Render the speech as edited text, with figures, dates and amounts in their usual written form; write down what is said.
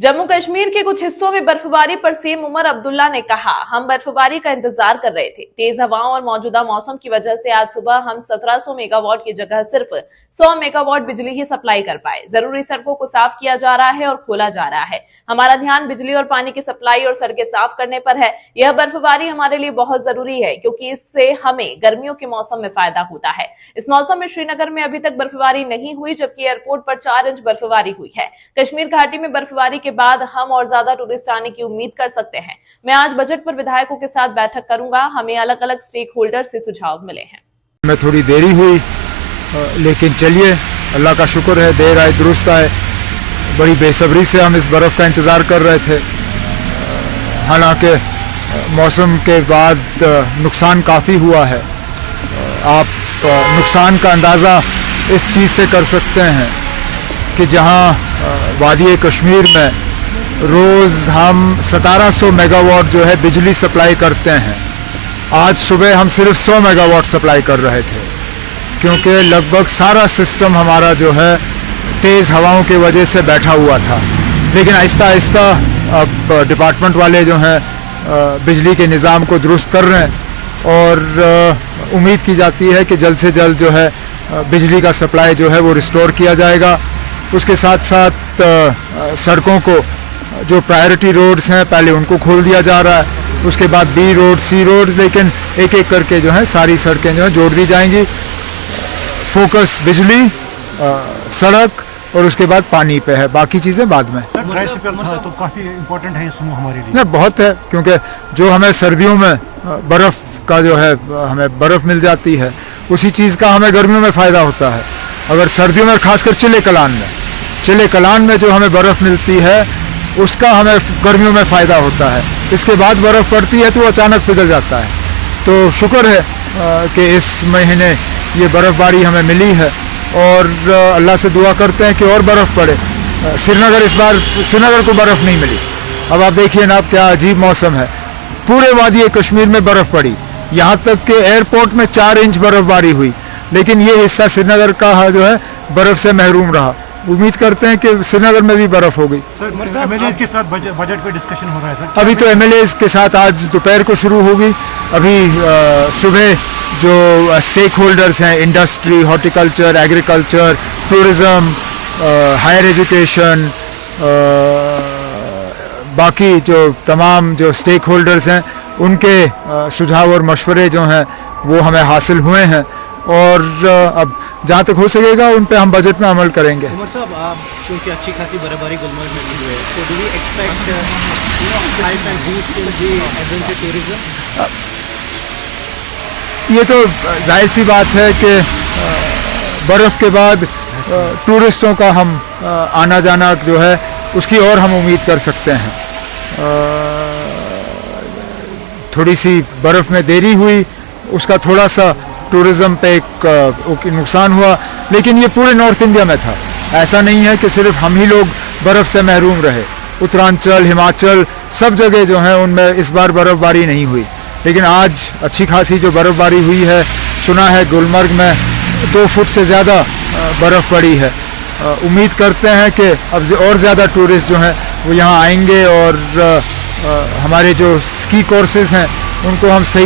जम्मू कश्मीर के कुछ हिस्सों में बर्फबारी पर सीएम उमर अब्दुल्ला ने कहा, हम बर्फबारी का इंतजार कर रहे थे। तेज हवाओं और मौजूदा मौसम की वजह से आज सुबह हम 1700 मेगावाट की जगह सिर्फ 100 मेगावाट बिजली ही सप्लाई कर पाए। जरूरी सड़कों को साफ किया जा रहा है और खोला जा रहा है। हमारा ध्यान बिजली और पानी की सप्लाई और सड़कें साफ करने पर है। यह बर्फबारी हमारे लिए बहुत जरूरी है क्योंकि इससे हमें गर्मियों के मौसम में फायदा होता है। इस मौसम में श्रीनगर में अभी तक बर्फबारी नहीं हुई, जबकि एयरपोर्ट पर 4 इंच बर्फबारी हुई है। कश्मीर घाटी में बर्फबारी के बाद हम और ज्यादा टूरिस्ट आने की उम्मीद कर सकते हैं। मैं आज बजट पर विधायकों के साथ बैठक करूंगा। हमें अलग अलग स्टेक होल्डर से सुझाव मिले हैं। में थोड़ी देरी हुई, लेकिन चलिए, अल्लाह का शुक्र है, देर आए दुरुस्त आए। बड़ी बेसब्री से हम इस बर्फ़ का इंतज़ार कर रहे थे। हालांकि मौसम के बाद नुकसान काफ़ी हुआ है। आप नुकसान का अंदाज़ा इस चीज़ से कर सकते हैं कि जहां वादी कश्मीर में रोज़ हम 1700 मेगावाट जो है बिजली सप्लाई करते हैं, आज सुबह हम सिर्फ 100 मेगावाट सप्लाई कर रहे थे, क्योंकि लगभग सारा सिस्टम हमारा जो है तेज़ हवाओं की वजह से बैठा हुआ था। लेकिन आहिस्ता आहिस्ता अब डिपार्टमेंट वाले जो हैं बिजली के निज़ाम को दुरुस्त कर रहे हैं और उम्मीद की जाती है कि जल्द से जल्द जो है बिजली का सप्लाई जो है वो रिस्टोर किया जाएगा। उसके साथ साथ सड़कों को, जो प्रायोरिटी रोड्स हैं, पहले उनको खोल दिया जा रहा है, उसके बाद बी रोड, सी रोड्स, लेकिन एक एक करके जो है सारी सड़कें जो है जोड़ दी जाएंगी। फोकस बिजली, सड़क और उसके बाद पानी पे है, बाकी चीज़ें बाद में। तो काफ़ी इम्पोर्टेंट है ये समूह हमारे लिए। नहीं, बहुत है, क्योंकि जो हमें सर्दियों में बर्फ़ का जो है हमें बर्फ़ मिल जाती है, उसी चीज़ का हमें गर्मियों में फ़ायदा होता है। अगर सर्दियों में, खासकर चिले कलान में जो हमें बर्फ़ मिलती है, उसका हमें गर्मियों में फ़ायदा होता है। इसके बाद बर्फ़ पड़ती है तो वो अचानक पिघल जाता है। तो शुक्र है कि इस महीने ये बर्फ़बारी हमें मिली है और अल्लाह से दुआ करते हैं कि और बर्फ़ पड़े। श्रीनगर को बर्फ़ नहीं मिली। अब आप देखिए ना, क्या अजीब मौसम है। पूरे वादी कश्मीर में बर्फ़ पड़ी, यहाँ तक कि एयरपोर्ट में 4 इंच बर्फ़बारी हुई, लेकिन ये हिस्सा श्रीनगर का जो है बर्फ़ से महरूम रहा। उम्मीद करते हैं कि श्रीनगर में भी बर्फ़ हो गई। एमएलएज के साथ बजट पे डिस्कशन हो रहा है सर। अभी तो एमएलएज के साथ आज दोपहर को शुरू होगी। अभी सुबह जो स्टेक होल्डर्स हैं, industry, horticulture, agriculture, tourism, higher education, बाकी जो तमाम जो स्टेक होल्डर्स हैं, उनके सुझाव और मशवरे जो हैं वो हमें हासिल हुए हैं और अब जहाँ तक हो सकेगा उन पे हम बजट में अमल करेंगे। उमर साहब, आप क्योंकि अच्छी खासी बर्फबारी गुलमर्ग में हुई है, तो do we expect hike and boost in the adventure tourism? ये तो जाहिर सी बात है कि बर्फ़ के बाद टूरिस्टों का हम आना जाना जो है उसकी और हम उम्मीद कर सकते हैं। थोड़ी सी बर्फ़ में देरी हुई, उसका थोड़ा सा टूरिज़्म पे एक नुकसान हुआ, लेकिन ये पूरे नॉर्थ इंडिया में था। ऐसा नहीं है कि सिर्फ हम ही लोग बर्फ़ से महरूम रहे। उत्तरांचल, हिमाचल, सब जगह जो हैं उनमें इस बार बर्फ़बारी नहीं हुई, लेकिन आज अच्छी खासी जो बर्फ़बारी हुई है, सुना है गुलमर्ग में 2 फुट से ज़्यादा बर्फ़ पड़ी है। उम्मीद करते हैं कि अब और ज़्यादा टूरिस्ट जो हैं वो यहाँ आएंगे और हमारे जो स्की कोर्सेज़ हैं उनको हम सही